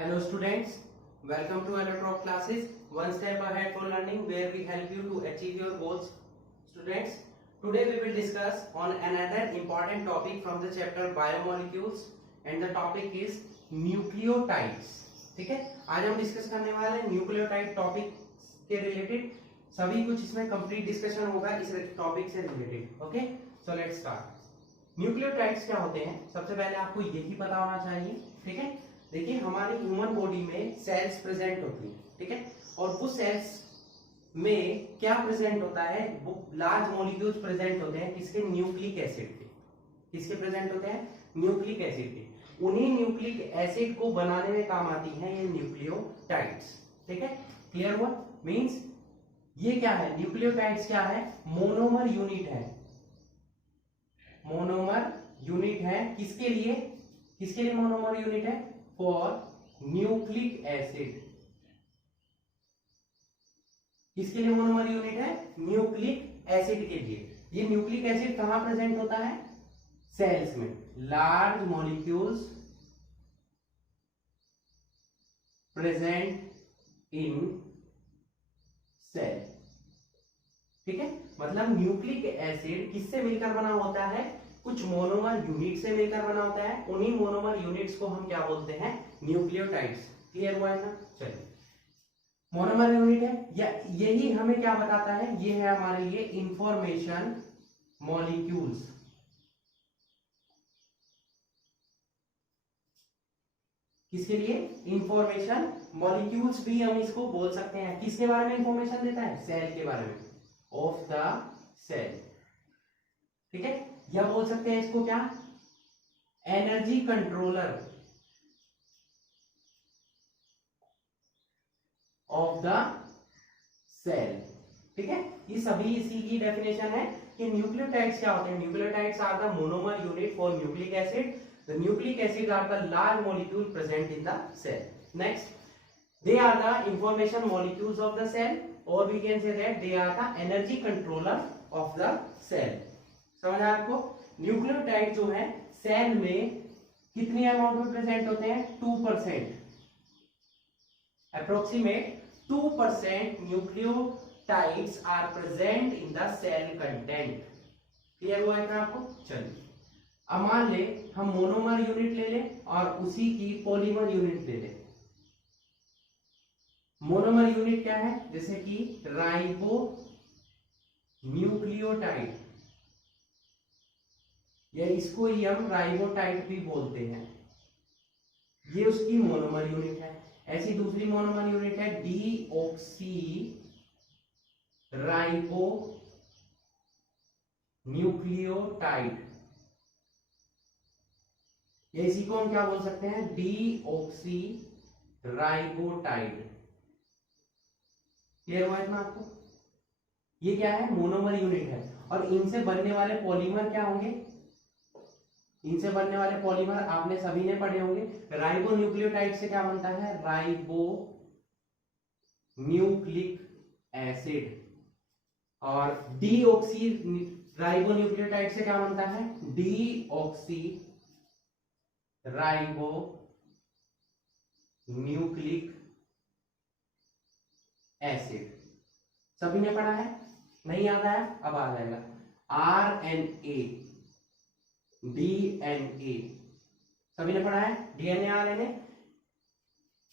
Hello students, welcome to Allotrop classes, one step ahead for learning where we help you to achieve your goals. Students, today we will discuss on another important topic from the chapter biomolecules and the topic is nucleotides. ठीक है, आज हम discuss करने वाले हैं nucleotide topic के related, सभी कुछ इसमें कंप्लीट डिस्कशन होगा इस टॉपिक से related. Okay, so let's start. Nucleotides क्या होते हैं, सबसे पहले आपको यही पता होना चाहिए. ठीक है, देखिए हमारी ह्यूमन बॉडी में सेल्स प्रेजेंट होती है. ठीक है, और वो सेल्स में क्या प्रेजेंट होता है, वो लार्ज मॉलिक्यूल्स प्रेजेंट होते हैं किसके, न्यूक्लिक एसिड के. किसके प्रेजेंट होते हैं, न्यूक्लिक एसिड के. उन्हीं न्यूक्लिक एसिड को बनाने में काम आती हैं ये न्यूक्लियोटाइड्स. ठीक है, क्लियर हुआ. मींस ये क्या है, न्यूक्लियोटाइड्स क्या है, मोनोमर यूनिट है. मोनोमर यूनिट है किसके लिए, किसके लिए मोनोमर यूनिट है, फॉर न्यूक्लिक एसिड. किसके लिए मोनोमर यूनिट है, न्यूक्लिक एसिड के लिए. ये न्यूक्लिक एसिड कहां प्रेजेंट होता है, सेल्स में. Large molecules present in cell. ठीक है, मतलब न्यूक्लिक एसिड किससे मिलकर बना होता है, कुछ मोनोमर यूनिट से मिलकर बना होता है. उन्हीं मोनोमर यूनिट्स को हम क्या बोलते हैं, न्यूक्लियोटाइड्स. क्लियर हुआ है ना. चलिए, मोनोमर यूनिट है या यही हमें क्या बताता है, ये है हमारे लिए इंफॉर्मेशन मॉलिक्यूल्स. किसके लिए, इंफॉर्मेशन मॉलिक्यूल्स भी हम इसको बोल सकते हैं. किसके बारे में इंफॉर्मेशन देता है, सेल के बारे में, ऑफ द सेल. ठीक है, या बोल सकते हैं इसको क्या, energy controller of the cell. ठीक है, ये सभी इसी की डेफिनेशन है कि न्यूक्लियोटाइड्स क्या होते हैं. Nucleotides are the monomer unit for nucleic acid. The nucleic acids are the large molecule present in the cell. Next, they are the information molecules of the cell, or we can say that they are the energy controller of the cell. समझ आया आपको. Nucleotide जो है cell में कितनी amount में present होते हैं, 2%. Approximate 2% nucleotides are present in the cell content. Clear हुआ है क्या आपको. चलिए, अब मान ले हम मोनोमर यूनिट ले लें और उसी की पॉलीमर यूनिट ले लें. मोनोमर यूनिट क्या है, जैसे कि राइबो न्यूक्लियोटाइड, या इसको ही हम राइबोटाइड भी बोलते हैं. ये उसकी मोनोमर यूनिट है. ऐसी दूसरी मोनोमर यूनिट है डीऑक्सी राइबो न्यूक्लियोटाइड. या इसी को हम क्या बोल सकते हैं, डीऑक्सी राइबोटाइड. क्लियर हुआ इतना आपको. ये क्या है, मोनोमर यूनिट है. और इनसे बनने वाले पॉलीमर क्या होंगे, इनसे बनने वाले पॉलीमर आपने सभी ने पढ़े होंगे. राइबो न्यूक्लियोटाइड से क्या बनता है, राइबो न्यूक्लिक एसिड. और डीऑक्सी राइबो न्यूक्लियोटाइड से क्या बनता है, डीऑक्सी राइबो न्यूक्लिक एसिड. सभी ने पढ़ा है, नहीं याद आया, अब आ जाएगा. आरएनए, डीएनए, सभी ने पढ़ा है. डीएनए, आरएनए,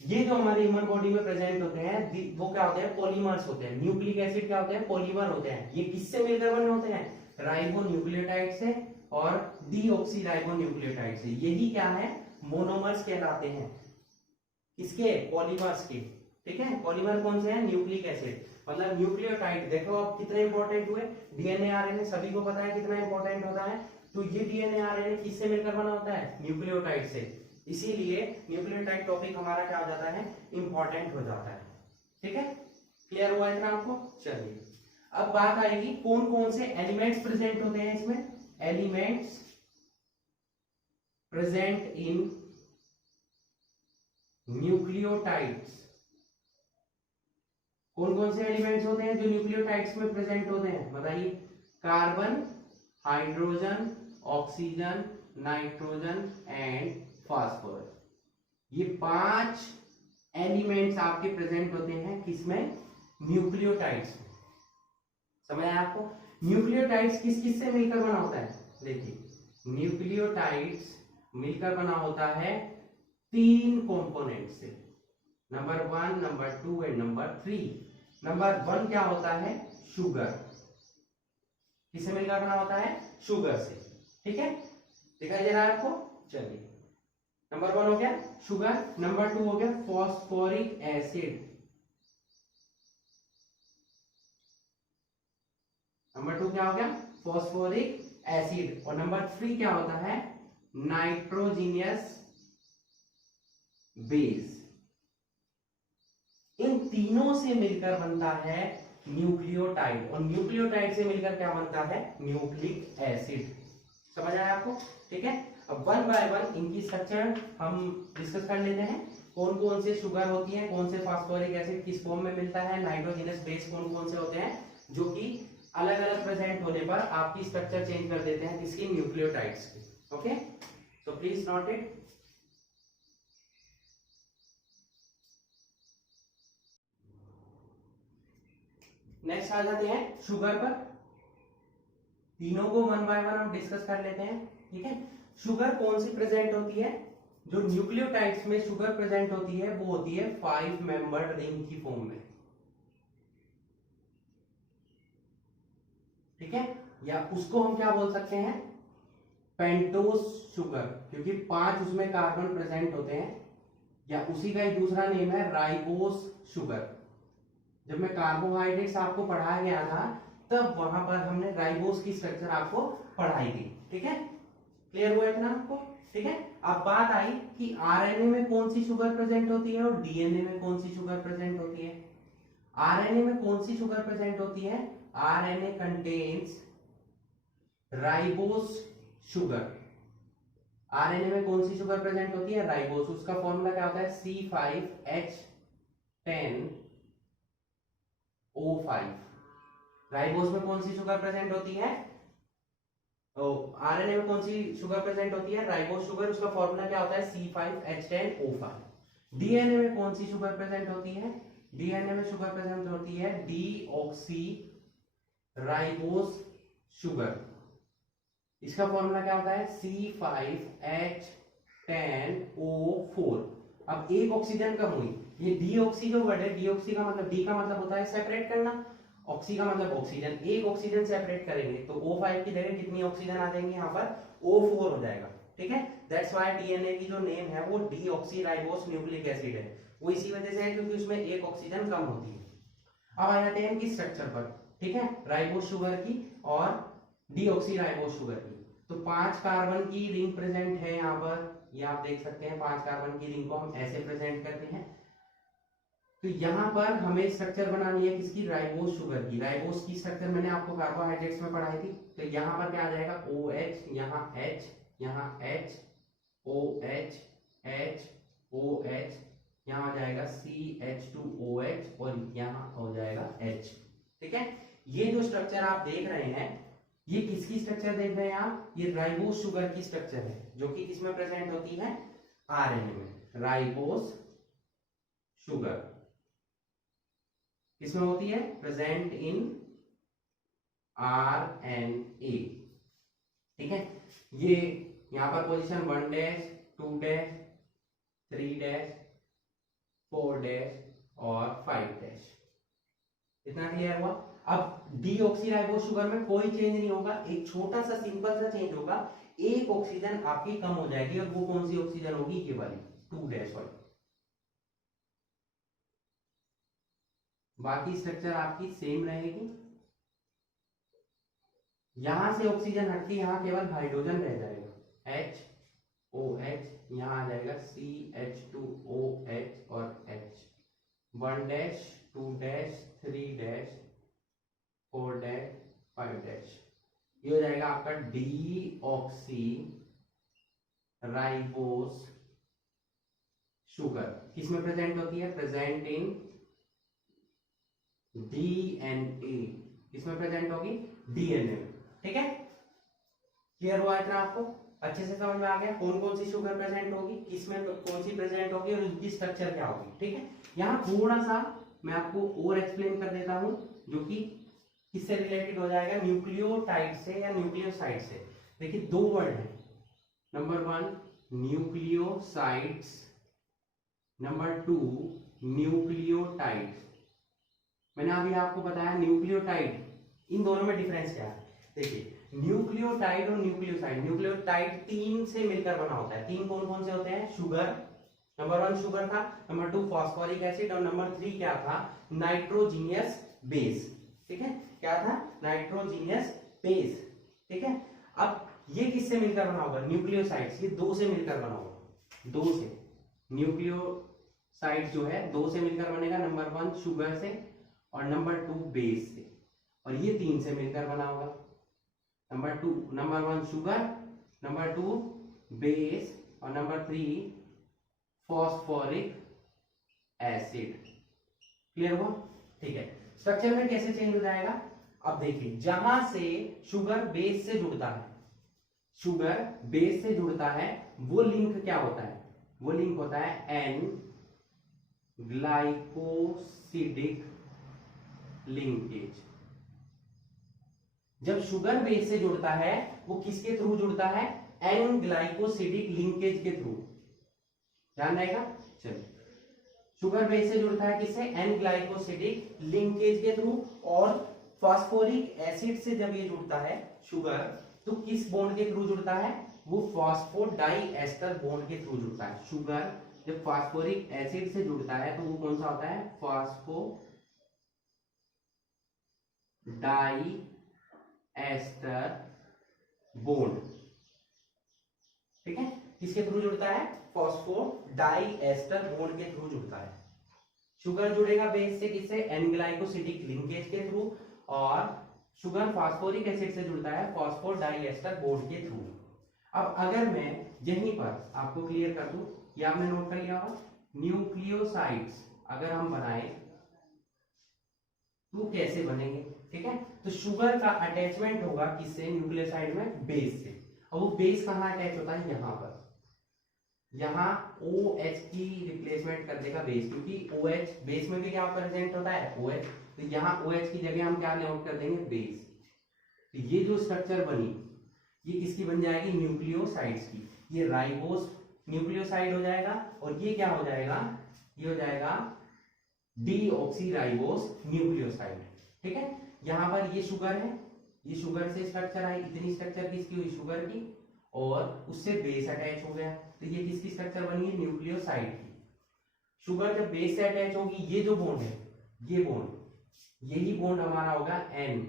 ये जो हमारी ह्यूमन बॉडी में प्रेजेंट होते हैं वो क्या होते हैं, पॉलीमर्स होते हैं. न्यूक्लिक एसिड क्या होते हैं, पॉलीमर होते हैं. ये किससे मिलकर बने होते हैं, राइबो न्यूक्लियोटाइड से और डीऑक्सी राइबो न्यूक्लियोटाइड से. यही क्या है, मोनोमर्स कहलाते हैं. किसके, पॉलीमर्स के. ठीक है, पॉलीमर कौन से हैं, न्यूक्लिक एसिड. मतलब न्यूक्लियोटाइड देखो अब कितने इंपॉर्टेंट हुए. डीएनए आरएनए सभी को पता है कितना इंपॉर्टेंट होता है. तो ये डीएनए आरएनए किससे मिलकर बना होता है, न्यूक्लियोटाइड से. इसीलिए न्यूक्लियोटाइड टॉपिक हमारा क्या हो जाता है, इंपॉर्टेंट हो जाता है. ठीक है, क्लियर हुआ इतना आपको. चलिए, अब बात आएगी कौन कौन से एलिमेंट्स प्रेजेंट होते हैं इसमें. Elements present in nucleotides. कौन कौन से एलिमेंट्स होते हैं जो न्यूक्लियोटाइड्स में प्रेजेंट होते हैं, बताइए. Carbon, hydrogen, oxygen, nitrogen and phosphorus. ये 5 एलिमेंट्स आपके प्रेजेंट होते हैं किसमें? न्यूक्लियोटाइड्स में। समझ आया आपको? न्यूक्लियोटाइड्स किस किस से मिलकर बना होता है? देखिए, न्यूक्लियोटाइड्स मिलकर बना होता है 3 कंपोनेंट से, number 1, number 2 and number 3। Number 1 क्या होता है? शुगर। किससे मिलकर बना होता है? शुगर से। ठीक है, दिखाई दे रहा है आपको? चलिए, नंबर 1 हो गया शुगर, नंबर 2 हो गया फॉस्फोरिक एसिड, नंबर 2 क्या हो गया? फॉस्फोरिक एसिड, और नंबर 3 क्या होता है? Nitrogenous base. इन तीनों से मिलकर बनता है न्यूक्लियोटाइड, और न्यूक्लियोटाइड से मिलकर क्या बनता है? Nucleic acid. समझ आया आपको? ठीक है, अब वन बाय वन इनकी स्ट्रक्चर हम डिस्कस कर लेते हैं। कौन कौन से शुगर होती है, कौन से फास्फोरिक एसिड किस फॉर्म में मिलता है, नाइट्रोजनस बेस कौन कौन से होते हैं जो कि अलग अलग प्रेजेंट होने पर आपकी स्ट्रक्चर चेंज कर देते हैं किसकी? न्यूक्लियोटाइड्स की। Okay, so please note it. Next आ जाते हैं शुगर पर। तीनों को वन बाय वन हम डिस्कस कर लेते हैं। ठीक है, शुगर कौन सी प्रेजेंट होती है? जो न्यूक्लियोटाइड्स में शुगर प्रेजेंट होती है वो होती है 5 मेंबर्ड रिंग की फॉर्म में। ठीक है, या उसको हम क्या बोल सकते हैं? पेंटोस शुगर, क्योंकि 5 उसमें कार्बन प्रेजेंट होते हैं। या उसी का एक दूसरा नेम है राइबोस शुगर। जब मैं कार्बोहाइड्रेट्स आपको पढ़ाया गया था तब वहां पर हमने राइबोस की स्ट्रक्चर आपको पढ़ाई थी। ठीक है, क्लियर हुआ इतना आपको? ठीक है, अब बात आई कि आरएनए में कौन सी शुगर प्रेजेंट होती है और डीएनए में कौन सी शुगर प्रेजेंट होती है। आरएनए में कौन सी शुगर प्रेजेंट होती है? RNA contains ribose sugar. RNA में कौन सी शुगर प्रेजेंट होती है? राइबोस। उसका फॉर्मूला क्या होता है? C5H10O5। राइबोस में कौन सी शुगर प्रेजेंट होती है? आरएनए में कौन सी शुगर प्रेजेंट होती है? Ribose sugar. उसका फॉर्मूला क्या होता है? C5H10O5। डीएनए में कौन सी शुगर प्रेजेंट होती है? डीएनए में शुगर प्रेजेंट होती है डीऑक्सी राइबोस शुगर। इसका फॉर्मूला क्या होता है? C5H10O4। अब एक ऑक्सीजन कम हुई, ये डीऑक्सी जो वर्ड है, डीऑक्सी का मतलब, डी का मतलब होता है सेपरेट करना, ऑक्सी का मतलब ऑक्सीजन। एक ऑक्सीजन सेपरेट करेंगे तो O5 की जगह कितनी ऑक्सीजन आ जाएंगी? यहाँ पर O4 हो जाएगा। ठीक है, दैट्स व्हाई डीएनए की जो नेम है वो डीऑक्सी राइबोस न्यूक्लिक एसिड है। वो इसी वजह से है क्योंकि उसमें एक ऑक्सीजन कम होती है। अब आ जाते हैं इनकी स्ट्रक्चर पर। ठीक है, राइबोस शुगर की और डीऑक्सी राइबोस शुगर की। तो 5 कार्बन की रिंग प्रेजेंट है यहाँ पर, ये आप देख सकते हैं। 5 कार्बन की रिंग को हम ऐसे प्रेजेंट करते हैं। तो यहाँ पर हमें स्ट्रक्चर बनानी है किसकी? राइबोस शुगर की। राइबोस की स्ट्रक्चर मैंने आपको कार्बोहाइड्रेट्स में पढ़ाई थी। तो यहाँ पर क्या आ जाएगा? OH, यहाँ H, यहाँ H, OH, H, OH, यहाँ आ जाएगा CH2OH और यहाँ हो जाएगा H। ठीक है, ये जो स्ट्रक्चर आप देख रहे हैं ये किसकी स्ट्रक्चर देख रहे हैं आप? ये राइबोस शुगर की स्ट्रक्चर है जो कि किसमें प्रेजेंट होती है? आरएनए में। राइबोस शुगर किसमें होती है? Present in RNA. ठीक है, ये यहां पर position 1 dash 2 dash 3 dash 4 dash और 5 डैश। इतना क्लियर हुआ? अब डीऑक्सीराइबोस शुगर में कोई चेंज नहीं होगा, एक छोटा सा सिंपल सा चेंज होगा। एक ऑक्सीजन आपकी कम हो जाएगी और वो कौन सी ऑक्सीजन होगी? ये वाली 2 डैश वाली। बाकी स्ट्रक्चर आपकी सेम रहेगी। यहां से ऑक्सीजन हटके यहां केवल हाइड्रोजन रह जाएगा, H OH, यहां आ जाएगा CH2OH और H। 1 dash 2 dash 3 dash 4 dash 5 dash. ये हो जाएगा आपका डीऑक्सी राइबोस शुगर। किसमें प्रेजेंट होती है? Present in DNA. किसमें प्रेजेंट होगी? डीएनए में। ठीक है, क्लियर हुआ इतना आपको? अच्छे से समझ में आ गया कौन कौन सी शुगर प्रेजेंट होगी, किसमें कौन सी प्रेजेंट होगी और उनकी स्ट्रक्चर क्या होगी। ठीक है, यहाँ थोड़ा सा मैं आपको और एक्सप्लेन कर देता हूँ जो कि किससे रिलेटेड हो जाएगा, न्यूक्लियोटाइड से या न्यूक्लियोसाइड से। देखिए दो वर्ड है, नंबर 1 न्यूक्लियोसाइड्स, नंबर 2 न्यूक्लियोटाइड्स। मैंने अभी आपको बताया न्यूक्लियोटाइड, इन दोनों में डिफरेंस क्या है। देखिए न्यूक्लियोटाइड और न्यूक्लियोसाइड, न्यूक्लियोटाइड 3 से मिलकर बना होता है। 3 कौन कौन से होते हैं, शुगर, नंबर 1 शुगर था, नंबर 2 फॉस्फोरिक एसिड और नंबर 3 क्या था, नाइट्रोजीनियस बेस। ठीक है, क्या था, नाइट्रोजीनियस बेस। ठीक है, अब ये किससे मिलकर बना होगा, न्यूक्लियोसाइड्स, ये 2 से मिलकर बना होगा, 2 से। न्यूक्लियोसाइड जो है 2 से मिलकर बनेगा, नंबर 1 शुगर से और नंबर 2 बेस से, और ये 3 से मिलकर बना होगा, नंबर 1 शुगर, नंबर 2 बेस और नंबर 3 फॉस्फोरिक एसिड। क्लियर हुआ। ठीक है, स्ट्रक्चर में कैसे चेंज हो जाएगा, अब देखिए जहां से शुगर बेस से जुड़ता है, शुगर बेस से जुड़ता है, वो लिंक क्या होता है, वो लिंक होता है एन ग्लाइकोसिडिक लिंकेज। जब शुगर बेस से जुड़ता है वो किसके थ्रू जुड़ता है, एन ग्लाइकोसिडिक लिंकेज के थ्रू, ध्यान रहेगा। चलिए, शुगर बेस से जुड़ता है किससे, एन ग्लाइकोसिडिक लिंकेज के थ्रू, और फास्फोरिक एसिड से जब ये जुड़ता है शुगर, तो किस बॉन्ड के थ्रू जुड़ता है, वो फॉस्फोडाइएस्टर बॉन्ड के थ्रू जुड़ता है। शुगर जब फास्फोरिक एसिड से जुड़ता है तो वो कौन सा होता है, फास्फोडाइएस्टर बॉन्ड। ठीक है, किसके थ्रू जुड़ता है, फॉस्फोडाइएस्टर बॉन्ड के थ्रू जुड़ता है। शुगर जुड़ेगा बेस से किससे, एन ग्लाइकोसिडिक लिंकेज के थ्रू, और शुगर फास्फोरिक एसिड से जुड़ता है फॉस्फोडाइएस्टर बॉन्ड के थ्रू। अब अगर मैं यहीं पर आपको क्लियर कर दूं, ये आपने नोट कर लिया होगा, न्यूक्लियोसाइड्स अगर हम बनाए तो कैसे बनेंगे। ठीक है, तो शुगर का अटैचमेंट होगा किससे, न्यूक्लियोसाइड में, बेस से। और वो बेस कहाँ अटैच होता है, यहां पर, यहाँ OH की रिप्लेसमेंट कर देगा बेस, क्योंकि OH बेस में भी क्या प्रेजेंट होता है, OH, तो यहाँ OH की जगह हम क्या नोट कर देंगे, बेस। तो ये जो स्ट्रक्चर बनी ये किसकी बन जाएगी, न्यूक्लियोसाइड्स की। ये राइबोस न्यूक्लियोसाइड हो जाएगा, और ये क्या हो जाएगा, ये हो जाएगा डीऑक्सीराइबोस न्यूक्लियोसाइड। ठीक है, यहाँ पर ये शुगर है, ये शुगर से स्ट्रक्चर आई, इतनी स्ट्रक्चर किसकी हुई, शुगर की, और उससे बेस अटैच हो गया, तो ये किसकी स्ट्रक्चर बनी है, न्यूक्लियोसाइड की। शुगर जब बेस से अटैच होगी, ये जो बॉन्ड है, ये बॉन्ड, यही बॉन्ड हमारा होगा एन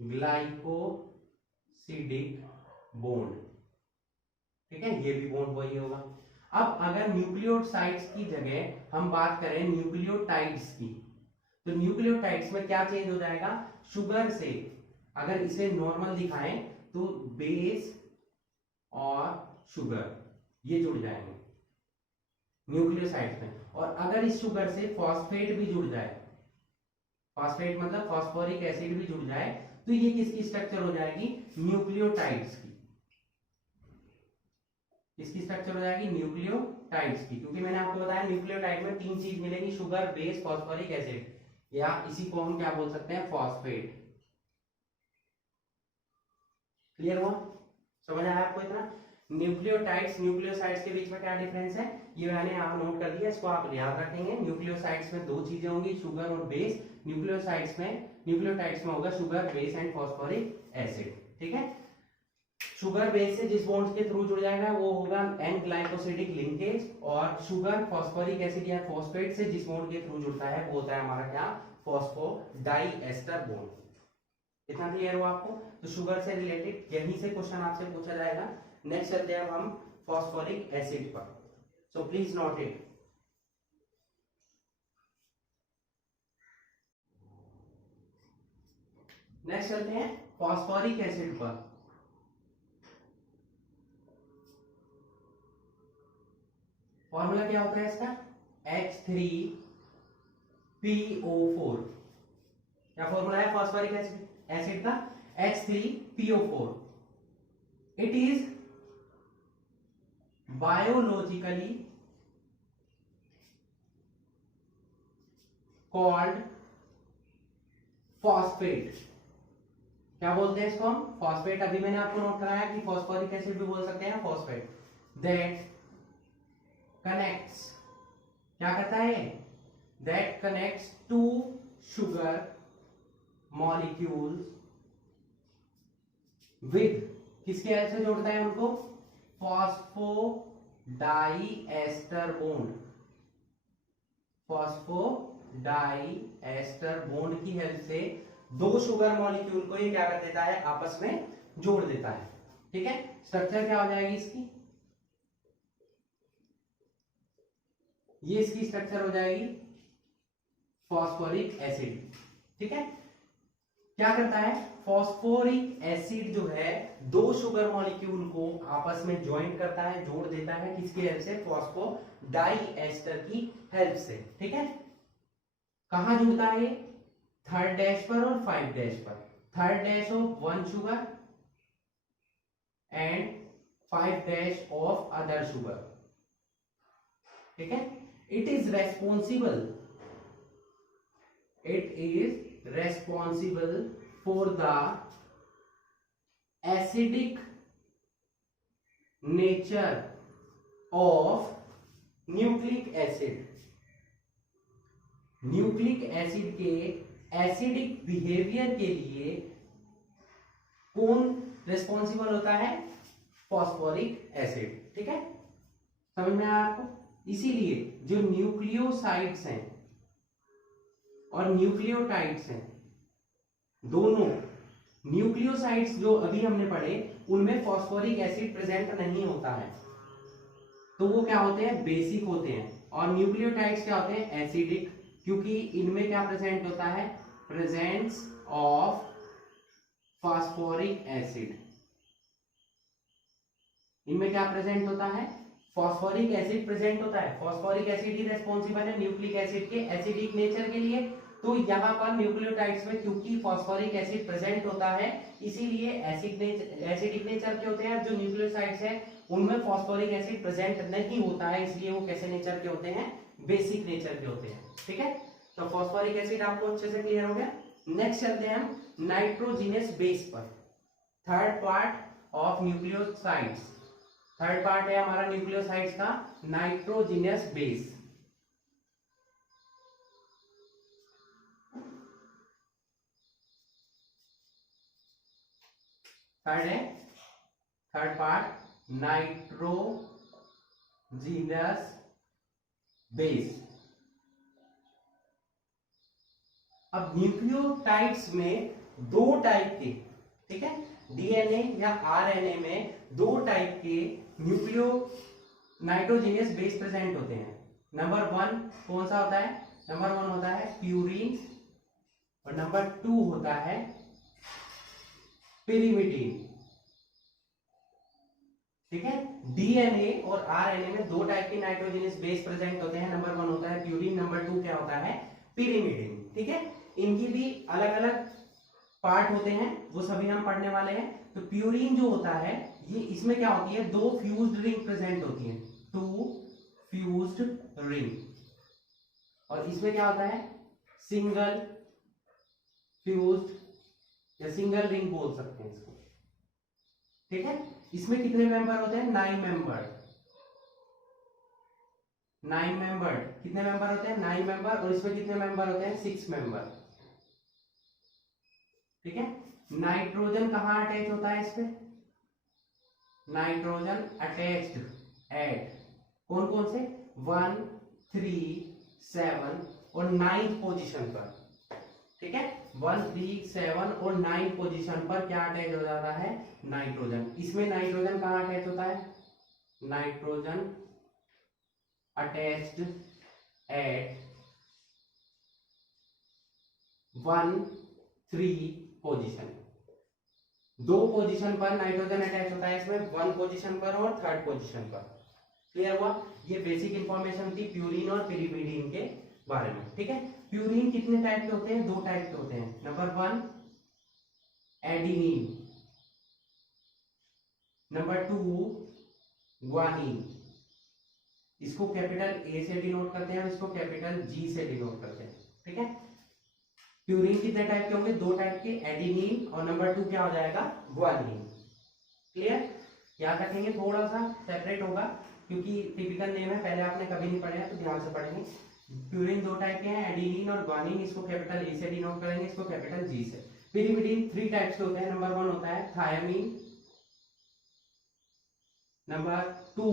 ग्लाइकोसिडिक बॉन्ड। ठीक है, ये भी बॉन्ड वही होगा। अब अगर न्यूक्लियोसाइड्स की जगह हम बात करें न्यूक्लियोटाइड्स की, तो न्यूक्लियोटाइड्स में क्या चेंज हो जाएगा, शुगर से अगर इसे नॉर्मल दिखाएं तो बेस और शुगर ये जुड़ जाएंगे न्यूक्लियोसाइड्स में, और अगर इस शुगर से फॉस्फेट भी जुड़ जाए, फॉस्फेट मतलब फॉस्फोरिक एसिड भी जुड़ जाए, तो ये किसकी स्ट्रक्चर हो जाएगी, न्यूक्लियोटाइड्स की। इसकी स्ट्रक्चर हो जाएगी न्यूक्लियोटाइड्स की, क्योंकि मैंने आपको बताया न्यूक्लियोटाइड में 3 चीज मिलेगी, शुगर, बेस, फॉस्फोरिक एसिड, या इसी को हम क्या बोल सकते हैं, फॉस्फेट। क्लियर हुआ, समझ आया आपको इतना। न्यूक्लियोटाइड्स न्यूक्लियोसाइड्स के बीच में क्या डिफरेंस है, ये मैंने आप नोट कर दिया, इसको आप याद रखेंगे। न्यूक्लियोसाइड्स में 2 चीजें होंगी, शुगर और बेस। न्यूक्लियोटाइड्स में होगा sugar, base and phosphoric acid. ठीक है, शुगर बेस से जिस बॉन्ड के थ्रू जुड़ जाएगा वो होगा एन ग्लाइकोसिडिक लिंकेज, और शुगर फॉस्फोरिक एसिड या फॉस्फेट से जिस बॉन्ड के थ्रू जुड़ता है वो होता है हमारा क्या, फॉस्फोडाइएस्टर बॉन्ड। इतना क्लियर हुआ आपको। तो शुगर से रिलेटेड यहीं से क्वेश्चन आपसे पूछा जाएगा। नेक्स्ट चलते हैं अब हम फॉस्फोरिक एसिड पर, सो प्लीज नोट इट। नेक्स्ट चलते हैं फॉस्फोरिक एसिड पर। फॉर्मूला क्या होता है इसका, H3PO4। क्या फॉर्मूला है फॉस्फोरिक एसिड का, H3PO4। It is biologically called phosphate. क्या बोलते हैं इसको हम? फॉस्फेट। अभी मैंने आपको नोट कराया कि फॉस्फोरिक एसिड भी बोल सकते हैं फॉस्फेट। दैट कनेक्ट्स, क्या करता है? That connects to sugar molecules with, किसके हेल्प से जोड़ता है उनको? Phosphodiester bond. फॉस्फोडाइएस्टर बॉन्ड की हेल्प से दो शुगर मॉलिक्यूल को ये क्या कर देता है? आपस में जोड़ देता है। ठीक है, स्ट्रक्चर क्या हो जाएगी इसकी? ये इसकी स्ट्रक्चर हो जाएगी फॉस्फोरिक एसिड। ठीक है, क्या करता है? फॉस्फोरिक एसिड जो है दो शुगर मॉलिक्यूल को आपस में ज्वाइन करता है, जोड़ देता है। किसकी हेल्प से? फॉस्फोडाइएस्टर की हेल्प से। ठीक है, कहां जुड़ता है? थर्ड डैश पर और 5 डैश पर। Third dash of one sugar and 5 dash of other sugar. ठीक है, it is responsible for the acidic nature of nucleic acid। Nucleic acid के एसिडिक बिहेवियर के लिए कौन रिस्पॉन्सिबल होता है? Phosphoric acid. ठीक है, समझ में आया आपको? इसीलिए जो न्यूक्लियोसाइड्स हैं और न्यूक्लियोटाइड्स हैं, दोनों न्यूक्लियोसाइड्स जो अभी हमने पढ़े उनमें फॉस्फोरिक एसिड प्रेजेंट नहीं होता है, तो वो क्या होते हैं? बेसिक होते हैं। और न्यूक्लियोटाइड्स क्या होते हैं? एसिडिक, क्योंकि इनमें क्या प्रेजेंट होता है? Presence of phosphoric acid. इनमें क्या प्रेजेंट होता है? फॉस्फोरिक एसिड प्रेजेंट होता है। फॉस्फोरिक एसिड ही रेस्पॉन्सिबल है न्यूक्लिक एसिड के एसिडिक नेचर के लिए। तो यहाँ पर न्यूक्लियोटाइड्स में क्योंकि फॉस्फोरिक एसिड प्रेजेंट होता है, इसीलिए एसिडिक नेचर के होते हैं। जो न्यूक्लियोसाइड्स है उनमें फॉस्फोरिक एसिड प्रेजेंट नहीं होता है, इसलिए वो कैसे नेचर के होते हैं? बेसिक नेचर के होते हैं। ठीक है, तो फॉस्फोरिक एसिड आपको अच्छे से क्लियर हो गया। नेक्स्ट चलते हैं हम नाइट्रोजिनस बेस पर। Third part of nucleosides, third part है हमारा न्यूक्लियोसाइड्स का नाइट्रोजिनस बेस। थर्ड है, थर्ड पार्ट नाइट्रोजिनस बेस। अब न्यूक्लियोटाइड्स में दो टाइप के, ठीक है, डीएनए या आरएनए में दो टाइप के न्यूक्लियो नाइट्रोजिनियस बेस प्रेजेंट होते हैं। नंबर 1 कौन सा होता है? नंबर 1 होता है प्यूरीन और नंबर 2 होता है पिरिमिडीन। ठीक है, डीएनए और आरएनए में दो टाइप के नाइट्रोजिनियस बेस प्रेजेंट होते हैं। नंबर 1 होता है प्यूरीन, नंबर 2 क्या होता है? पिरिमिडीन। ठीक है, इनकी भी अलग अलग पार्ट होते हैं, वो सभी हम पढ़ने वाले हैं। तो प्यूरीन जो होता है ये, इसमें क्या होती है? दो फ्यूज्ड रिंग प्रेजेंट होती है, 2 फ्यूज्ड रिंग। और इसमें क्या होता है? सिंगल फ्यूज्ड या सिंगल रिंग बोल सकते हैं इसको। ठीक है, इसमें कितने मेंबर होते हैं? 9 मेंबर। 9 मेंबर, कितने मेंबर होते हैं? 9 मेंबर। और इसमें कितने मेंबर होते हैं? 6 मेंबर। ठीक है, नाइट्रोजन कहां अटैच होता है इसमें? नाइट्रोजन अटैच्ड एट कौन कौन से? 1, 3, 7 और 9 पोजीशन पर। ठीक है, 1, 3, 7 और 9 पोजीशन पर क्या अटैच हो जाता है? नाइट्रोजन। इसमें नाइट्रोजन कहां अटैच होता है? Nitrogen attached eight 1, 3 position. दो पोजीशन पर नाइट्रोजन अटैच होता है इसमें, 1 पोजीशन पर और 3rd पोजीशन पर। क्लियर हुआ? ये बेसिक इंफॉर्मेशन थी प्यूरीन और पिरिमिडीन के बारे में। ठीक है, प्यूरीन कितने टाइप के होते हैं? 2 टाइप के होते हैं। Number 1 adenine, number 2 guanine. इसको कैपिटल ए से डिनोट करते हैं और इसको कैपिटल जी से डिनोट करते हैं, ठीक है। प्यूरिन कितने टाइप के होंगे, 2 टाइप के, एडिनिन और नंबर 2 क्या हो जाएगा, ग्वानिन। क्लियर, याद रखेंगे, थोड़ा सा सेपरेट होगा क्योंकि टिपिकल नेम है, पहले आपने कभी नहीं पढ़े हैं तो ध्यान से पढ़ेंगे। प्यूरिन 2 टाइप के हैं, एडिनिन और ग्वानिन, इसको कैपिटल ए से डिनोट करेंगे, इसको कैपिटल जी से। पिरिमिडिन 3 टाइप्स के होते हैं, नंबर 1 होता है थायमीन, नंबर 2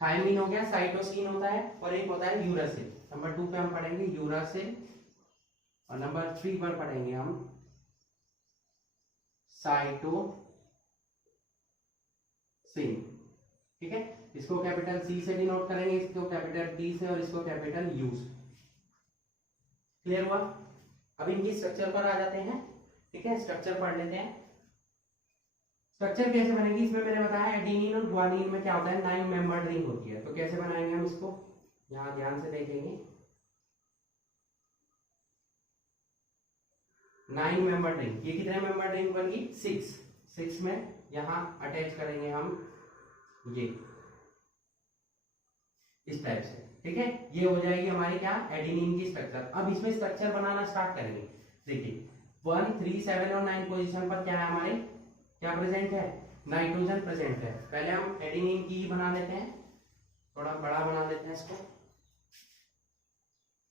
थायमीन हो गया, साइटोसिन होता है, और एक होता है यूरासिल। नंबर 2 पे हम पढ़ेंगे यूरासिल और नंबर 3 पर पढ़ेंगे हम साइटोसिन, ठीक है। इसको कैपिटल सी से डिनोट करेंगे, इसको कैपिटल टी से और इसको कैपिटल यू से। क्लियर हुआ। अब इनकी स्ट्रक्चर पर आ जाते हैं, ठीक है, स्ट्रक्चर पढ़ लेते हैं। स्ट्रक्चर कैसे बनेगी, इसमें मैंने बताया एडिनिन और ग्वानिन में क्या होता है, 9 मेंबर रिंग होती है। तो कैसे बनाएंगे हम इसको, यहां ध्यान से देखेंगे, 9 मेंबर रिंग। ये कितने मेंबर रिंग बनेगी, 6 में यहां अटैच करेंगे हम ये इस टाइप से, ठीक है। ये हो जाएगी हमारी क्या, एडिनिन की स्ट्रक्चर। अब इसमें स्ट्रक्चर बनाना स्टार्ट करेंगे। देखिए 1, 3, 7 और 9 पोजीशन पर क्या है, हमारे क्या प्रेजेंट है, नाइट्रोजन प्रेजेंट है। पहले हम एडिनिन की ही बना लेते हैं, थोड़ा बड़ा बना लेते हैं इसको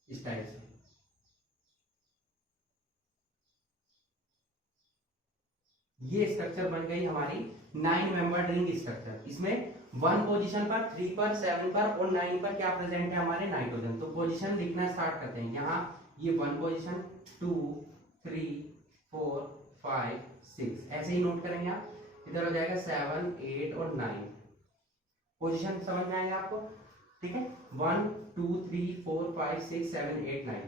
इस टाइप से। ये स्ट्रक्चर बन गई हमारी 9 मेंबर रिंग स्ट्रक्चर। इसमें 1 पोजीशन पर, 3 पर, 7 पर और 9 पर क्या प्रेजेंट है, हमारे नाइट्रोजन। तो पोजीशन लिखना स्टार्ट करते हैं। यहाँ ये 1 पोजीशन, 2, 3, 4, 5, 6 ऐसे ही नोट करेंगे आप। इधर हो जाएगा 7, 8 और 9 पोजीशन, समझ में आएगा आपको, ठीक है। 1, 2, 3, 4, 5, 6, 7, 8, 9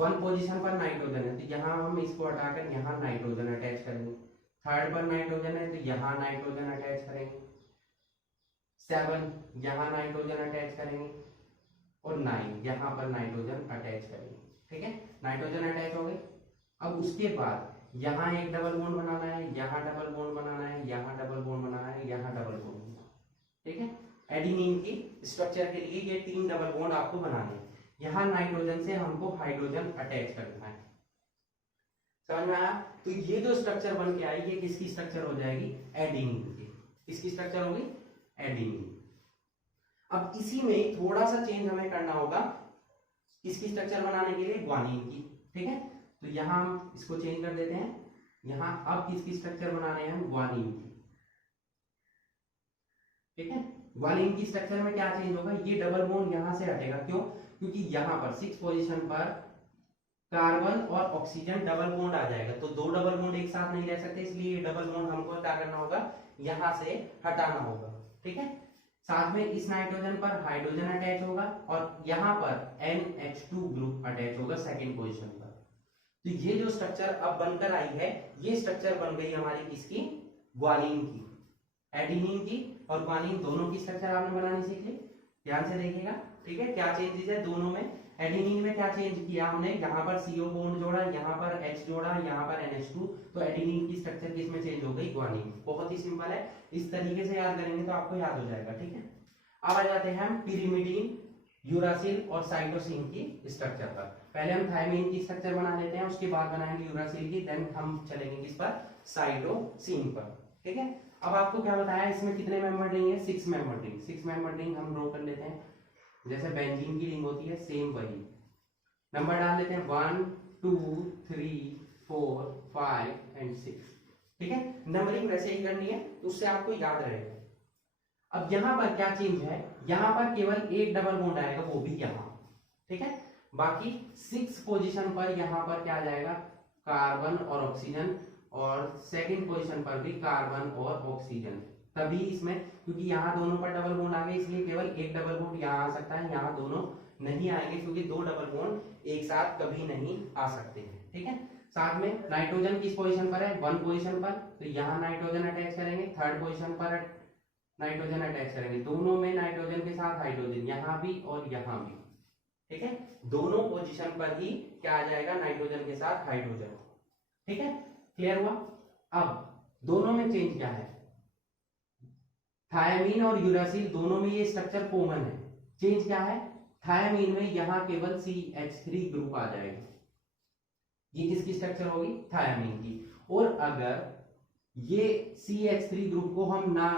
1 पोजीशन पर नाइट्रोजन है, तो यहाँ हम इसको हटाकर यहाँ नाइट्रोजन अटैच करेंगे। 3rd पर नाइट्रोजन है, तो यहाँ नाइट्रोजन अटैच करेंगे। 7 यहाँ नाइट्रोजन अटैच करेंगे और 9 यहाँ पर नाइट्रोजन अटैच करेंगे, ठीक है। नाइट्रोजन अटैच हो गए। अब उसके बाद यहाँ एक डबल बॉन्ड बनाना है, यहाँ डबल बॉन्ड बनाना है, यहाँ डबल बॉन्ड बनाना है, यहाँ डबल बॉन्ड बनाना है, ठीक है। एडिनिन की स्ट्रक्चर के लिए ये 3 डबल बॉन्ड आपको बनाने हैं। यहाँ नाइट्रोजन से हमको हाइड्रोजन अटैच करना है, समझ में आया। तो ये जो स्ट्रक्चर बन के आई, ये किसकी स्ट्रक्चर हो जाएगी, एडिनिन की। किसकी स्ट्रक्चर होगी, एडिनिन। अब इसी में थोड़ा सा चेंज हमें करना होगा, किसकी स्ट्रक्चर बनाने के लिए, ग्वानिन की, ठीक है। तो यहां हम इसको चेंज कर देते हैं। यहां अब किसकी स्ट्रक्चर बना रहे हैं हम, ग्वानिन की, ठीक है। ग्वानिन की स्ट्रक्चर में क्या चेंज होगा, ये डबल बॉन्ड यहां से हटेगा, क्यों, क्योंकि यहां पर 6 पोजीशन पर कार्बन और ऑक्सीजन डबल बॉन्ड आ जाएगा। तो 2 डबल बॉन्ड एक साथ नहीं रह सकते, इसलिए डबल बॉन्ड हमको क्या करना होगा, यहां से हटाना होगा, ठीक है। साथ में इस नाइट्रोजन पर हाइड्रोजन अटैच होगा और यहाँ पर NH2 ग्रुप अटैच होगा 2nd पोजीशन पर। तो ये जो स्ट्रक्चर अब बनकर आई है, ये स्ट्रक्चर बन गई हमारी किसकी, ग्वानिन की। एडिनिन की और ग्वानिन दोनों की स्ट्रक्चर आपने बनानी सीख ली, ध्यान से देखिएगा, ठीक है। क्या चेंजेस है दोनों में, एडिनिन में क्या चेंज किया हमने, यहाँ पर CO बॉन्ड जोड़ा, यहाँ पर H जोड़ा, यहाँ पर NH2, तो एडिनिन की स्ट्रक्चर किसमें चेंज हो गई, ग्वानिन। बहुत ही सिंपल है, इस तरीके से याद करेंगे तो आपको याद हो जाएगा, ठीक है। अब आ जाते हैं हम पिरिमिडीन, यूरासिल और साइटोसिन की स्ट्रक्चर पर। पहले हम थायमीन की स्ट्रक्चर बना लेते हैं, उसके बाद बनाएंगे यूरासिल की, देन हम चलेंगे किस पर, साइटोसिन पर, ठीक है। अब आपको क्या बताया, इसमें कितने मेंबर रिंग है, 6 मेंबर रिंग। 6 मेंबर रिंग हम ड्रॉ कर लेते हैं, जैसे बेंजीन की रिंग होती है सेम वही। नंबर डाल लेते हैं 1, 2, 3, 4, 5 एंड 6, ठीक है। नंबरिंग वैसे ही करनी है, तो उससे आपको याद रहेगा। अब यहाँ पर क्या चेंज है, यहाँ पर केवल एक डबल बॉन्ड आएगा, वो भी यहाँ, ठीक है। बाकी 6 पोजीशन पर यहाँ पर क्या आ जाएगा, कार्बन और ऑक्सीजन, और 2nd पोजीशन पर भी कार्बन और ऑक्सीजन। तभी इसमें, क्योंकि यहाँ दोनों पर डबल बॉन्ड आ गए, इसलिए केवल एक डबल बॉन्ड यहाँ आ सकता है, यहाँ दोनों नहीं आएंगे, क्योंकि 2 डबल बॉन्ड एक साथ कभी नहीं आ सकते हैं, ठीक है। साथ में नाइट्रोजन किस पोजीशन पर है, 1 पोजीशन पर, तो यहाँ नाइट्रोजन अटैच करेंगे। 3rd पोजीशन पर नाइट्रोजन अटैच करेंगे, दोनों में नाइट्रोजन के साथ हाइड्रोजन, यहाँ भी और यहाँ भी, ठीक है। दोनों पोजीशन पर ही क्या आ जाएगा, नाइट्रोजन के साथ हाइड्रोजन, ठीक है। क्लियर हुआ। अब दोनों में चेंज क्या है, थायमीन और यूरासिल दोनों में ये स्ट्रक्चर कॉमन है। चेंज क्या है, थायमीन में यहां केवल CH3 ग्रुप आ जाएगा। ये किसकी स्ट्रक्चर होगी, थायमीन की। और अगर ये CH3 ग्रुप को हम ना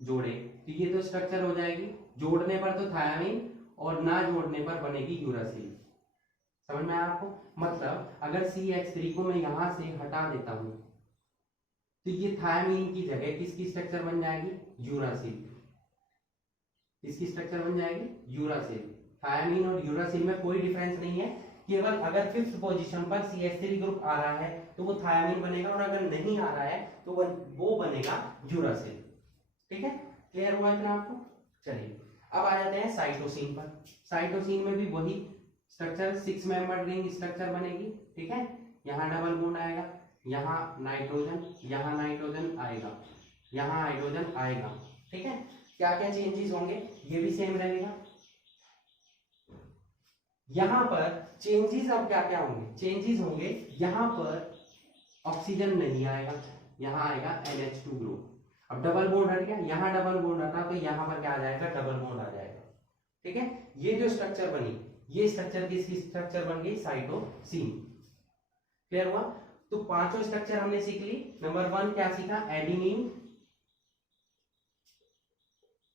जोड़े तो ये तो स्ट्रक्चर हो जाएगी, जोड़ने पर तो थायमीन और ना जोड़ने पर बनेगी यूरासिल। समझ में आया आपको? मतलब अगर CH3 को मैं यहां से हटा देता हूं तो ये थायमीन की जगह किसकी स्ट्रक्चर बन जाएगी, यूरासिल। किसकी स्ट्रक्चर बन जाएगी, यूरासिल। थायमीन और यूरासिल में कोई डिफरेंस नहीं है, केवल अगर फिफ्थ पोजीशन पर CH3 ग्रुप आ रहा है तो वो थायमीन बनेगा, और अगर नहीं आ रहा है तो वो बनेगा यूरासिल। ठीक है, क्लियर हुआ इतना आपको? चलिए अब आ जाते हैं साइटोसिन पर। साइटोसिन में भी वही स्ट्रक्चर 6 मेंबर रिंग स्ट्रक्चर बनेगी। ठीक है, यहाँ डबल बॉन्ड आएगा, यहाँ नाइट्रोजन आएगा, यहाँ हाइड्रोजन आएगा। ठीक है, क्या क्या चेंजेस होंगे, ये भी सेम रहेगा। यहां पर चेंजेस अब क्या क्या होंगे, चेंजेस होंगे यहां पर ऑक्सीजन नहीं आएगा, यहां आएगा NH2 ग्रुप। अब डबल बॉन्ड हट गया, यहाँ डबल बॉन्ड हटा तो यहाँ पर क्या आ जाएगा, डबल बॉन्ड आ जाएगा। ठीक है, ये जो स्ट्रक्चर बनी, ये स्ट्रक्चर किसकी स्ट्रक्चर बन गई, साइटोसिन। क्लियर हुआ? तो पांचों स्ट्रक्चर हमने सीख ली। नंबर 1 क्या सीखा,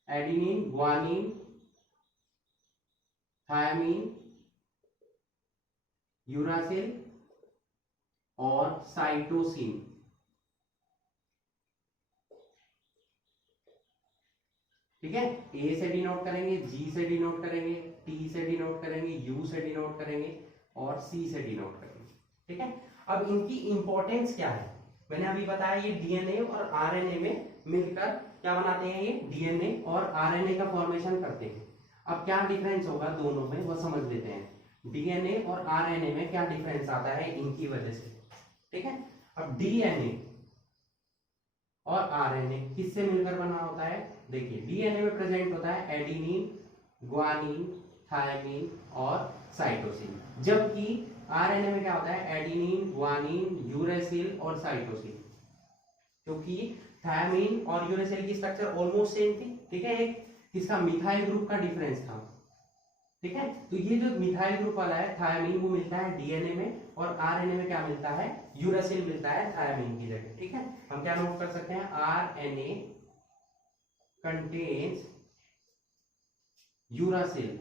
एडिनिन, ग्वानिन, थायमीन, यूरासिल और साइटोसिन। ठीक है, ए से डिनोट करेंगे, जी से डिनोट करेंगे, टी से डिनोट करेंगे, यू से डिनोट करेंगे और सी से डिनोट करेंगे। ठीक है, अब इनकी इंपॉर्टेंस क्या है, मैंने अभी बताया ये डीएनए और आरएनए में मिलकर क्या बनाते हैं, ये डीएनए और आरएनए का फॉर्मेशन करते हैं। अब क्या डिफरेंस होगा दोनों में वो समझ लेते हैं। डीएनए और आरएनए में क्या डिफरेंस आता है इनकी वजह से। ठीक है, अब डीएनए और आरएनए किससे मिलकर बना होता है, देखिए डीएनए में प्रेजेंट होता है एडिनिन, ग्वानिन, थायमीन और साइटोसिन, जबकि आरएनए में क्या होता है, एडिनिन, ग्वानिन, यूरेसिल और साइटोसिन। क्योंकि थायमीन और यूरेसिल की स्ट्रक्चर ऑलमोस्ट सेम थी। ठीक है, एक इसका मिथाइल ग्रुप का डिफरेंस था। ठीक है, तो ये जो मिथाइल ग्रुप वाला है थायमीन वो मिलता है डीएनए में, और आरएनए में क्या मिलता है, यूरासिल मिलता है थायमीन की जगह। ठीक है, हम क्या नोट कर सकते हैं, RNA contains uracil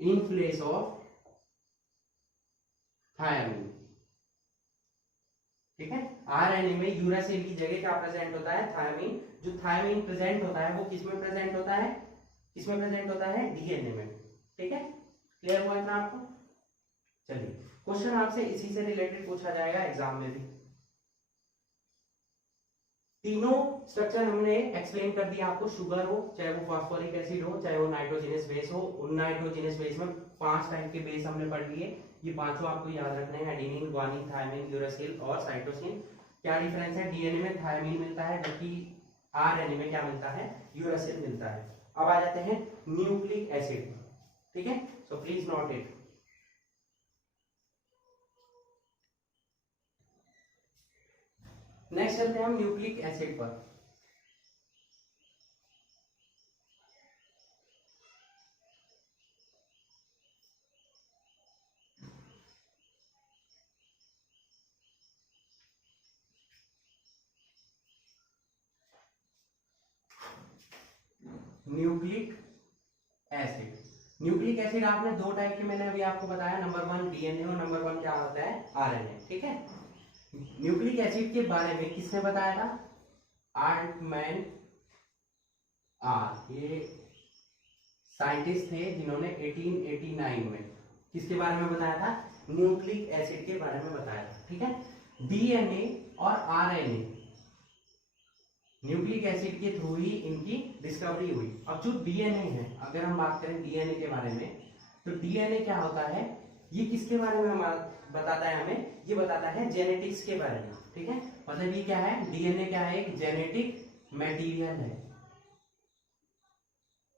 in place of thymine. ठीक है, आरएनए में यूरासिल की जगह क्या प्रेजेंट होता है, थायमीन। जो थायमीन प्रेजेंट होता है वो किसमें प्रेजेंट होता है, किसमें प्रेजेंट होता है, डीएनए में। ठीक है, क्लियर हुआ इतना आपको? चलिए क्वेश्चन आपसे इसी से रिलेटेड पूछा जाएगा एग्जाम में भी। तीनों स्ट्रक्चर हमने एक्सप्लेन कर दिया आपको, शुगर हो चाहे वो फास्फोरिक एसिड हो चाहे वो नाइट्रोजनस बेस हो। उन नाइट्रोजनस बेस में 5 टाइप के बेस हमने पढ़ लिए, ये पांचों आपको याद रखने हैं, एडेनिन, ग्वानिन, थायमीन, यूरासिल और साइटोसिन। क्या डिफरेंस है, डीएनए में थायमीन मिलता है जबकि आरएनए में क्या मिलता है, यूरासिल मिलता है। अब आ जाते हैं न्यूक्लिक एसिड। ठीक है, सो प्लीज नोट इट। नेक्स्ट चलते हैं हम न्यूक्लिक एसिड पर। न्यूक्लिक एसिड, न्यूक्लिक एसिड आपने 2 टाइप के मैंने अभी आपको बताया, नंबर 1 डीएनए और नंबर 1 क्या होता है, आरएनए। ठीक है, न्यूक्लिक एसिड के बारे में किसने बताया था, आर्टमैन आर, ये साइंटिस्ट थे जिन्होंने 1889 में किसके बारे में बताया था, न्यूक्लिक एसिड के बारे में बताया था। ठीक है, डीएनए और आरएनए न्यूक्लिक एसिड के थ्रू ही इनकी डिस्कवरी हुई। अब जो डीएनए है, अगर हम बात करें डीएनए के बारे में, तो डीएनए क्या होता है, ये किसके बारे में बताता है हमें, ये बताता है जेनेटिक्स के बारे में। ठीक है, मतलब ये क्या है, डीएनए क्या है, एक जेनेटिक मटेरियल है।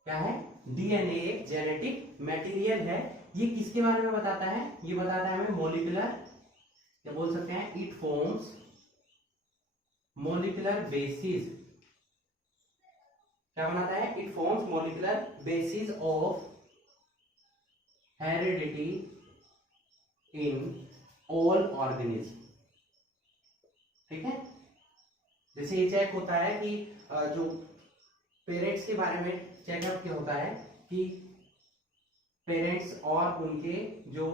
क्या है, डीएनए एक जेनेटिक मटेरियल है। ये किसके बारे में बताता है, ये बताता है हमें मॉलिक्यूलर, क्या बोल सकते हैं, इट फॉर्म्स molecular basis क्या बनाता है? It forms molecular basis of heredity in all organism. ठीक है, जैसे ये चेक होता है कि जो पेरेंट्स के बारे में चेकअप क्या होता है कि पेरेंट्स और उनके जो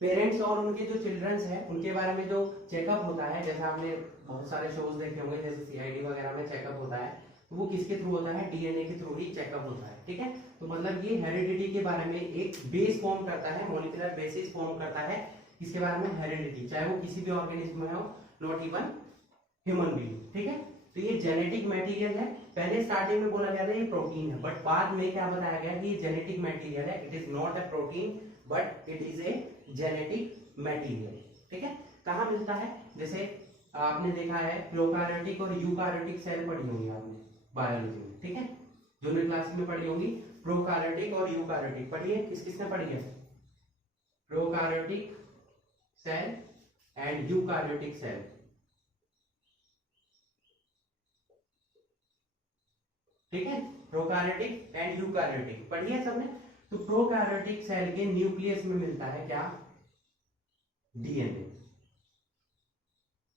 पेरेंट्स और उनके जो चिल्ड्रंस हैं उनके बारे में जो चेकअप होता है, जैसे आपने बहुत सारे शोज देखे होंगे जैसे सीआईडी वगैरह में चेकअप होता है, तो वो किसके थ्रू होता है? डीएनए के थ्रू ही चेकअप होता है। ठीक है, तो मतलब ये हेरिडिटी के बारे में एक बेस फॉर्म करता है, मॉलिक्यूलर बेसिस फॉर्म करता है किसके बारे में? हेरिडिटी, चाहे वो किसी भी ऑर्गेनिज्म में हो, नॉट इवन ह्यूमन बीइंग। ठीक है, तो ये जेनेटिक मटेरियल है। पहले स्टार्टिंग में बोला गया था ये प्रोटीन है, बट बाद में क्या बताया गया कि ये जेनेटिक मटेरियल है। It is not a protein but it is a genetic material. ठीक है, कहाँ मिलता है? जैसे आपने देखा है प्रोकार्योटिक और यूकार्योटिक सेल पढ़ी होंगी आपने बायोलॉजी में। ठीक है, जूनियर क्लास में पढ़ी होंगी प्रोकार्योटिक और यूकार्योटिक पढ़ी है। किसने पढ़ी है? Prokaryotic cell and eukaryotic cell. ठीक है, प्रोकार्योटिक एंड यूकार्योटिक पढ़ी है सबने। तो प्रोकार्योटिक सेल के न्यूक्लियस में मिलता है क्या? डीएनए।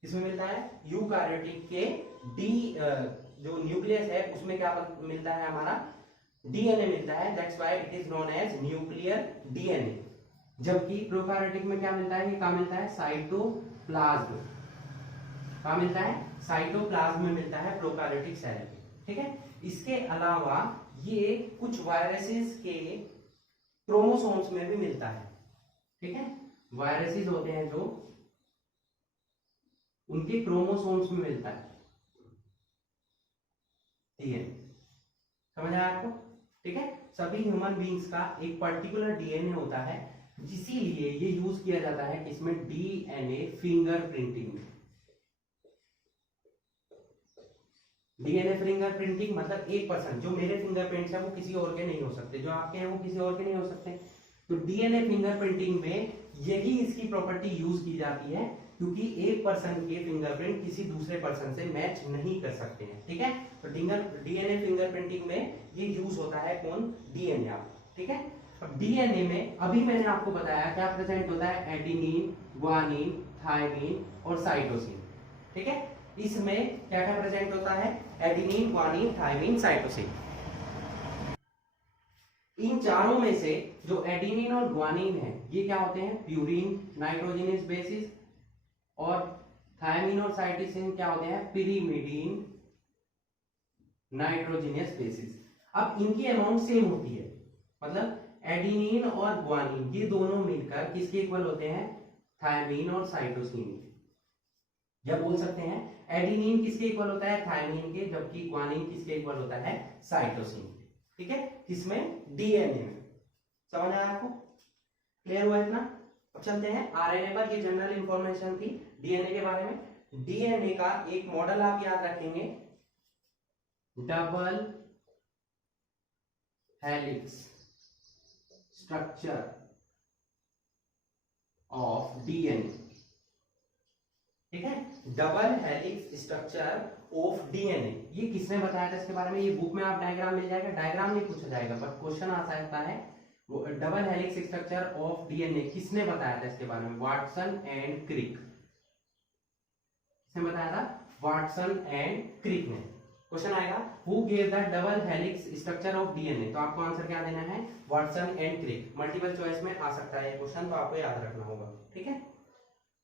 किसमें मिलता है? यूकार्योटिक के जो न्यूक्लियस है उसमें क्या मिलता है? हमारा डीएनए मिलता है। That's why it is known as nuclear DNA. जबकि प्रोकार्योटिक में क्या मिलता है? क्या मिलता है? साइटोप्लाज्म। क्या मिलता है? साइटोप्लाज्म में मिलता है प्रोकार्योटिक सेल में। ठीक है, इसके अलावा ये कुछ वायरसेस के क्रोमोसोम्स में भी मिलता है। ठीक है, वायरसेस होते हैं जो उनके क्रोमोसोम्स में मिलता है डीएनए। समझ आया आपको? ठीक है, सभी ह्यूमन बीइंग्स का एक पर्टिकुलर डीएनए होता है, इसीलिए ये यूज किया जाता है इसमें डीएनए फिंगरप्रिंटिंग में। डीएनए फिंगरप्रिंटिंग मतलब एक पर्सन, जो मेरे फिंगरप्रिंट्स है वो किसी और के नहीं हो सकते, जो आपके हैं वो किसी और के नहीं हो सकते। तो डीएनए फिंगरप्रिंटिंग में यही इसकी प्रॉपर्टी यूज की जाती है, क्योंकि एक पर्सन के फिंगरप्रिंट किसी दूसरे पर्सन से मैच नहीं कर सकते हैं। ठीक है, तो डीएनए फिंगरप्रिंटिंग में ये यूज होता है कौन? डीएनए आपका। ठीक है, अब डीएनए में अभी मैंने आपको बताया क्या प्रेजेंट होता है? एडेनिन, ग्वानिन, थायमिन और साइटोसिन। ठीक है, इसमें क्या क्या प्रेजेंट होता है? Adenine, guanine, thymine, cytosine. इन चारों में से जो एडेनिन और ग्वानिन है ये क्या होते हैं? प्यूरिन नाइट्रोजनस बेसिस, और थायमिन और साइटोसिन क्या होते हैं? Pyrimidine nitrogenous bases. अब इनकी अमाउंट सेम होती है, मतलब एडेनिन और ग्वानिन ये दोनों मिलकर किसके इक्वल होते हैं? थायमिन और साइटोसिन। या बोल सकते हैं एडेनिन किसके इक्वल होता है? थायमिन के, जबकि ग्वानिन किसके इक्वल होता है? साइटोसिन। ठीक है, किसमें? डीएनए में। समझ आया आपको? क्लियर हुआ इतना? अब चलते हैं आरएनए पर। ये जनरल इंफॉर्मेशन थी डीएनए के बारे में। डीएनए का एक मॉडल आप याद रखेंगे, double helix structure of DNA. ठीक है, double helix structure of DNA. ये किसने बताया था इसके बारे में? ये बुक में आप डायग्राम मिल जाएगा, डायग्राम नहीं पूछा जाएगा बट क्वेश्चन आ सकता है। वो double helix structure of DNA किसने बताया था इसके बारे में? Watson and Crick. किसने बताया था? वाटसन एंड क्रिक ने। क्वेश्चन आएगा who gave the double helix structure of DNA, तो आपको आंसर क्या देना है? Watson and Crick. Multiple choice में आ सकता है ये क्वेश्चन, तो आपको याद रखना होगा। ठीक है,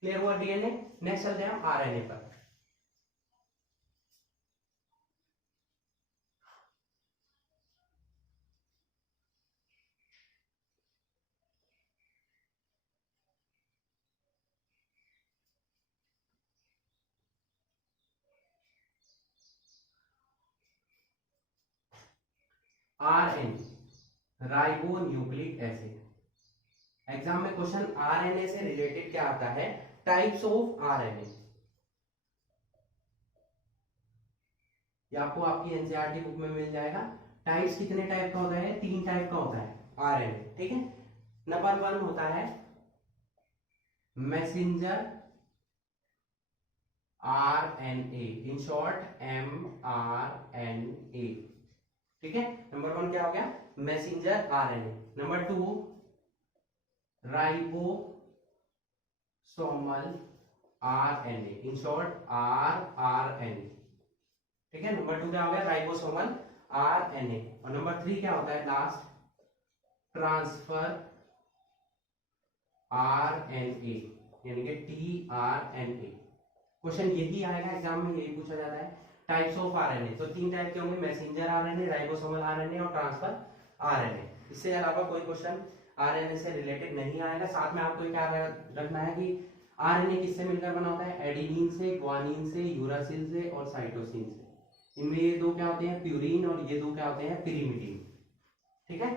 क्लियर हुआ डीएनए? नेक्स्ट चलते हैं हम आरएनए पर। RNA ribo nucleic acid. Exam में क्वेश्चन आरएनए से रिलेटेड क्या आता है? Types of RNA. ये आपको आपकी एनसीईआरटी बुक में मिल जाएगा। टाइप्स कितने टाइप का होता है? 3 टाइप का होता है आरएनए। ठीक है, नंबर 1 होता है messenger RNA, in short mRNA। ठीक है, नंबर 1 क्या हो गया, messenger RNA। Number 2 ribosomal RNA, in short rRNA। ठीक है, नंबर 2 क्या हो गया, राइबोसोमल RNA। और नंबर 3 क्या होता है लास्ट, ट्रांसफर RNA, यानी कि tRNA। क्वेश्चन यही आएगा एग्जाम में, यही पूछा जाता है। टाइप्स ऑफ आरएनए, तो 3 टाइप के होंगे, मैसेंजर आरएनए, राइबोसोमल आरएनए और ट्रांसफर आरएनए। इससे अलावा कोई क्वेश्चन आरएनए से रिलेटेड नहीं आएगा। साथ में आपको क्या रखना है कि आरएनए किससे मिलकर बना होता है, एडिनिन से, ग्वानिन से, यूरासिल से और साइटोसिन से। इनमें ये दो क्या होते हैं, प्यूरिन, और ये दो क्या होते हैं, पिरिमिडिन। ठीक है,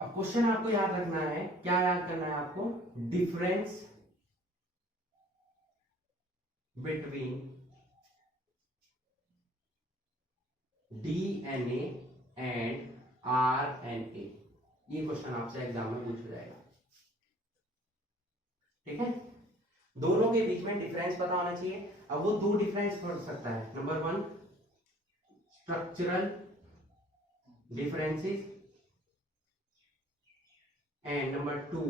अब क्वेश्चन आपको याद रखना है, क्या याद करना है आपको, difference between DNA and RNA। ये क्वेश्चन आपसे एग्जाम में पूछा जाएगा। ठीक है, दोनों के बीच में डिफरेंस पता होना चाहिए। अब वो दो डिफरेंस हो सकता है, number 1 structural differences and number 2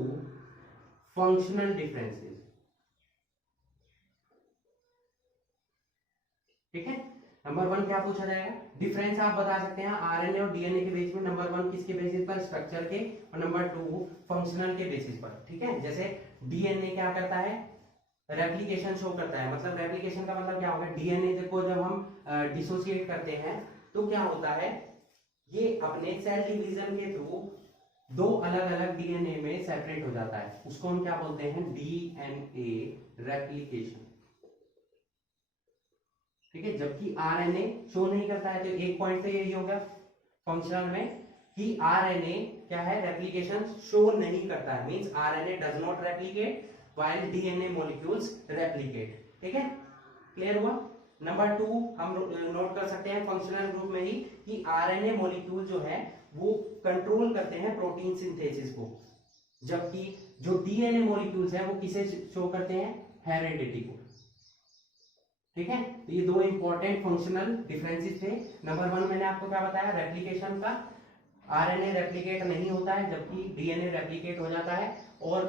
functional differences. ठीक है, नंबर 1 क्या पूछा जाएगा, डिफरेंस आप बता सकते हैं आरएनए और डीएनए के बीच में। नंबर 1 किसके बेसिस पर, स्ट्रक्चर के, और नंबर 2 फंक्शनल के बेसिस पर। ठीक है, जैसे डीएनए क्या करता है, रेप्लिकेशन शो करता है। मतलब रेप्लिकेशन का मतलब क्या होगा, डीएनए को जब हम डिसोसिएट करते हैं तो क्या होता है, ये अपने सेल डिवीजन के थ्रू दो अलग अलग डीएनए में सेपरेट हो जाता है। उसको हम क्या बोलते हैं, डीएनए रेप्लिकेशन। ठीक है, जबकि आरएनए शो नहीं करता है। तो एक पॉइंट तो यही होगा फंक्शनल में कि आरएनए क्या है, रेप्लिकेशन शो नहीं करता है, means RNA does not replicate while DNA molecules replicate. ठीक है, क्लियर हुआ। नंबर 2 हम नोट कर सकते हैं फंक्शनल ग्रुप में ही कि आरएनए मॉलिक्यूल जो है वो कंट्रोल करते हैं प्रोटीन सिंथेसिस को, जबकि जो डीएनए मॉलिक्यूल्स हैं वो किसे शो करते हैं, हेरिडिटी को। ठीक है, तो ये दो इंपॉर्टेंट फंक्शनल डिफरेंसेस थे। नंबर 1 मैंने आपको क्या बताया, रेप्लिकेशन का, आरएनए रेप्लिकेट नहीं होता है जबकि डीएनए रेप्लिकेट हो जाता है। और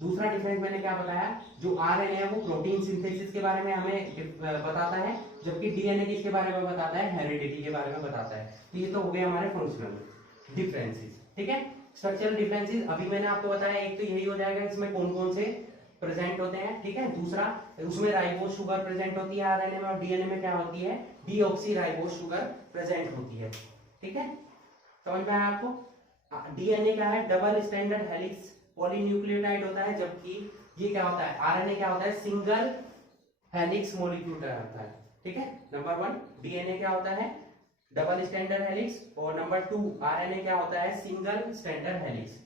दूसरा डिफरेंस मैंने क्या बताया, जो आरएनए है वो प्रोटीन सिंथेसिस के बारे में हमें बताता है, जबकि डीएनए किसके बारे में बताता है, हेरिडिटी के बारे में बताता है। तो ये तो हो गए हमारे फंक्शनल डिफरेंसेस। ठीक है, स्ट्रक्चरल डिफरेंसेस अभी मैंने आपको बताया, एक तो यही हो जाएगा इसमें कौन कौन से प्रेजेंट होते हैं। ठीक है, दूसरा उसमें राइबोस शुगर प्रेजेंट होती है आरएनए में, और डीएनए में क्या होती है, डीऑक्सी राइबोस शुगर प्रेजेंट होती है। ठीक है, समझ में आया आपको। डीएनए क्या है, डबल स्टैंडर्ड हेलिक्स पॉलीन्यूक्लियोटाइड होता है, जबकि ये क्या होता है, आरएनए क्या होता है, सिंगल हेलिक्स मॉलिक्यूल होता है। ठीक है, नंबर 1 डीएनए क्या होता है, डबल स्टैंडर्ड हेलिक्स, और नंबर 2 आरएनए क्या होता है, सिंगल स्टैंडर्ड हेलिक्स।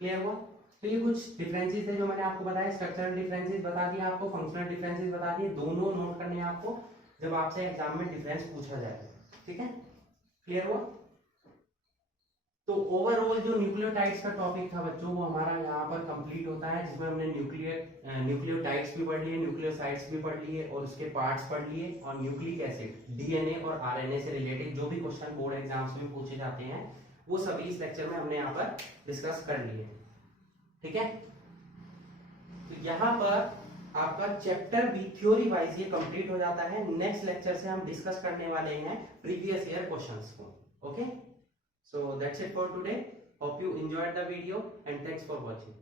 क्लियर हुआ। तो ये कुछ डिफरेंसेस है जो मैंने आपको बताया, स्ट्रक्चरल डिफरेंसेस बता दिए आपको, फंक्शनल डिफरेंसेस बता दिए, दोनों नोट करने हैं आपको जब आपसे एग्जाम में डिफरेंस पूछा जाए। ठीक है, क्लियर हुआ। तो ओवरऑल जो न्यूक्लियोटाइड्स का टॉपिक था बच्चों वो हमारा यहाँ पर कंप्लीट होता है, जिसमें हमने न्यूक्लियोटाइड्स भी पढ़ लिए, न्यूक्लियोसाइड्स भी पढ़ लिए और उसके पार्ट्स पढ़ लिए, और न्यूक्लिक एसिड, डीएनए और आरएनए से रिलेटेड जो भी क्वेश्चन बोर्ड एग्जाम्स में पूछे जाते हैं वो सभी इस लेक्चर में हमने यहाँ पर डिस्कस कर लिए। ठीक है, तो यहाँ पर आपका चैप्टर बी थ्योरी वाइज ये कंप्लीट हो जाता है। नेक्स्ट लेक्चर से हम डिस्कस करने वाले हैं प्रीवियस ईयर क्वेश्चंस को। Okay, so that's it for today. Hope you enjoyed the video and thanks for watching.